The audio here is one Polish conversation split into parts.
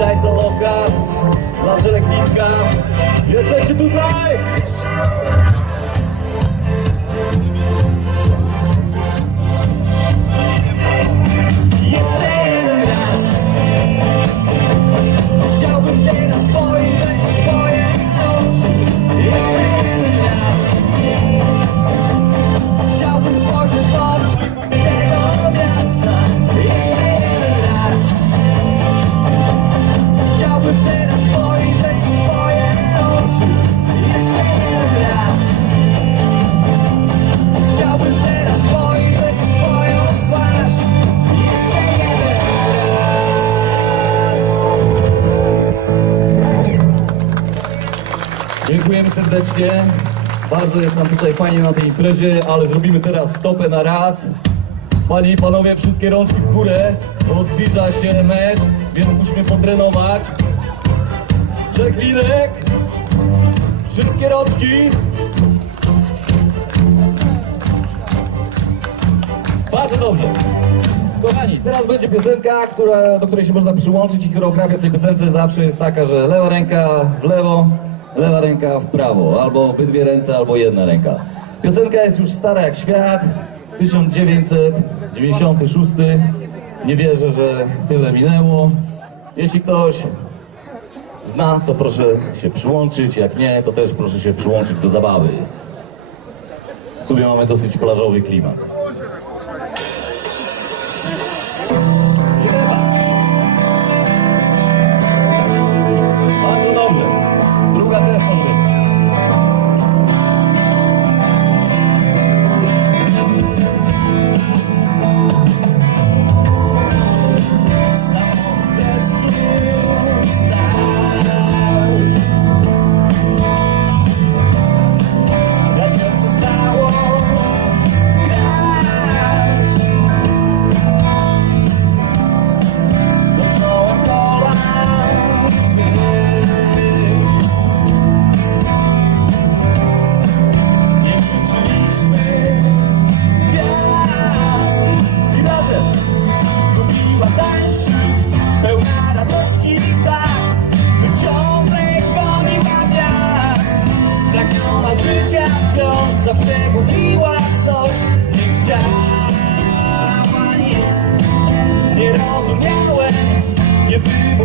Zespół pieśni Tańca Loka dla Żelekwitka. Jesteście tutaj! Dziękujemy serdecznie. Bardzo jest nam tutaj fajnie na tej imprezie, ale zrobimy teraz stopę na raz. Panie i panowie, wszystkie rączki w górę, bo zbliża się mecz, więc musimy potrenować. Trzech chwilek. Wszystkie rączki. Bardzo dobrze. Kochani, teraz będzie piosenka, która, do której się można przyłączyć i choreografia tej piosence zawsze jest taka, że lewa ręka w lewo, lewa ręka w prawo, albo obydwie ręce, albo jedna ręka. Piosenka jest już stara jak świat, 1996. Nie wierzę, że tyle minęło. Jeśli ktoś zna, to proszę się przyłączyć, jak nie, to też proszę się przyłączyć do zabawy. W sumie mamy dosyć plażowy klimat.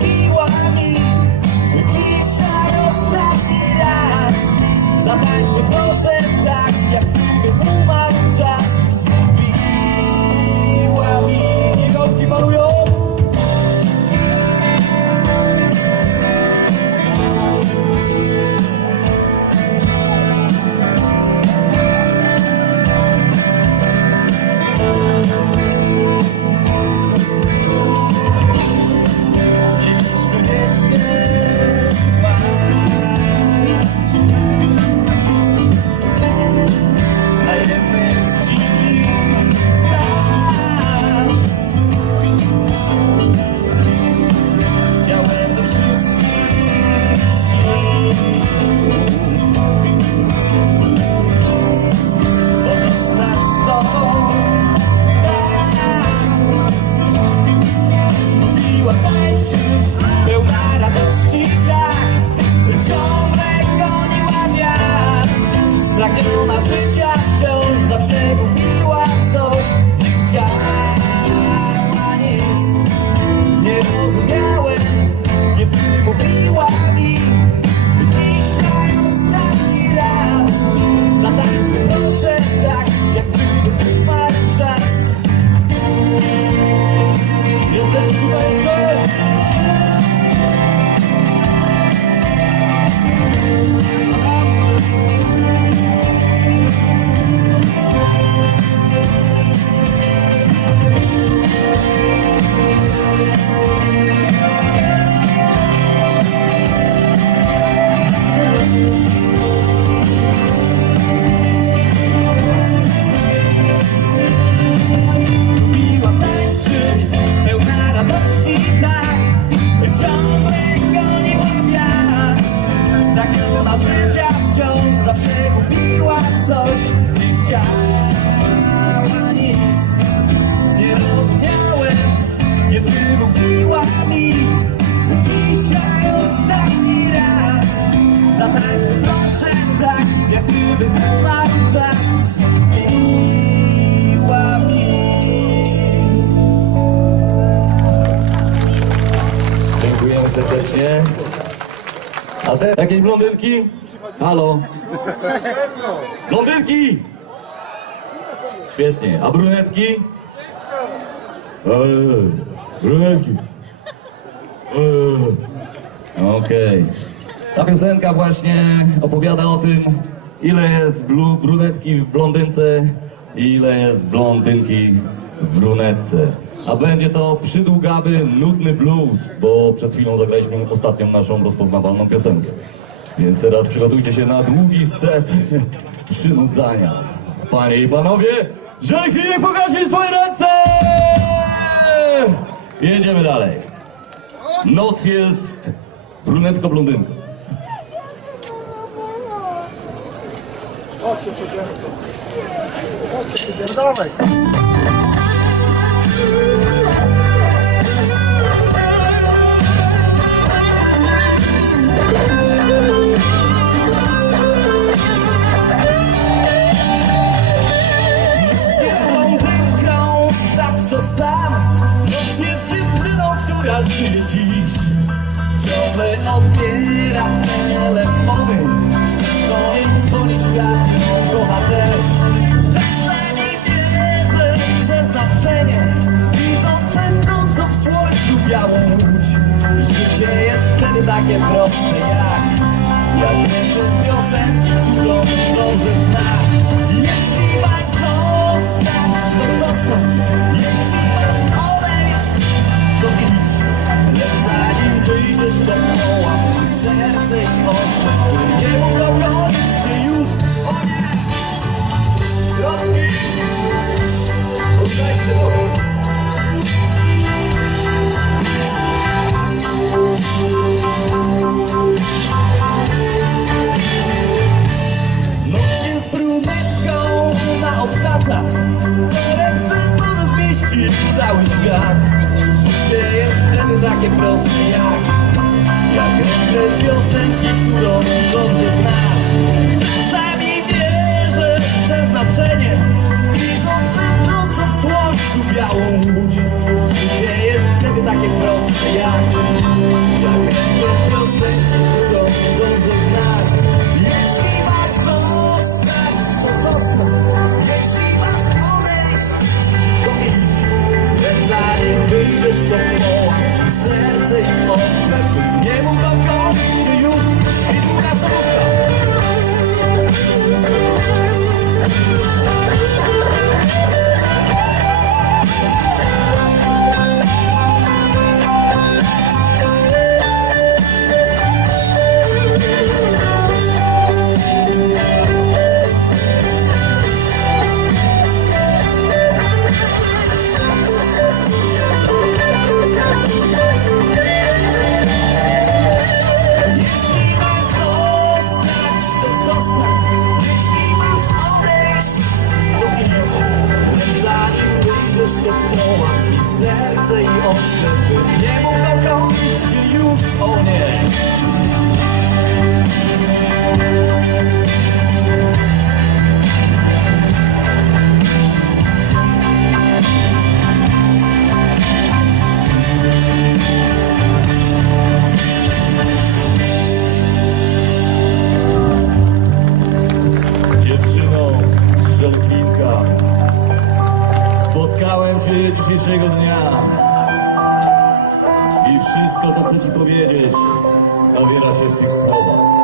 You. Música wciąż zawsze gubiła coś Nie chciała nic. Nie rozumiałem, kiedy mówiła mi. Dzisiaj ostatni raz. Zatańczmy proszę tak, jak gdyby umarł czas. Miła mi. Dziękujemy serdecznie. A te jakieś blondynki? Halo? Blondynki! Świetnie. A brunetki? Eee, brunetki. Eee, Okej. Ta piosenka właśnie opowiada o tym, ile jest blu, brunetki w blondynce i ile jest blondynki w brunetce. A będzie to przydługawy, nudny blues, bo przed chwilą zagraliśmy ostatnią naszą rozpoznawalną piosenkę. Więc teraz przygotujcie się na długi set przynudzania. Panie i panowie, żegnaj niech pokażcie swoje ręce! Jedziemy dalej. Noc jest brunetko-blondynką. Chodźcie, przejdziemy to. Chodźcie, przejdziemy. Dawaj. Dziś Ciągle odbiera telefony jej dzwoni świat i ją kocha też Czasami wierzę w przeznaczenie Widząc pędzącą w słońcu białą łódź Życie jest wtedy takie proste jak Jak rytm piosenki, którą dobrze zna Jeśli masz zostać, to zostań. Jeśli masz zanim wyjdziesz, to wołam mój serce i oślep Które nie mogą gonić cię już O nie! Zanim wyjdziesz, to wołam i nie mógł dokończyć cię już, o nie. Spotkałem Cię dzisiejszego dnia I wszystko, co chcę Ci powiedzieć Zawiera się w tych słowach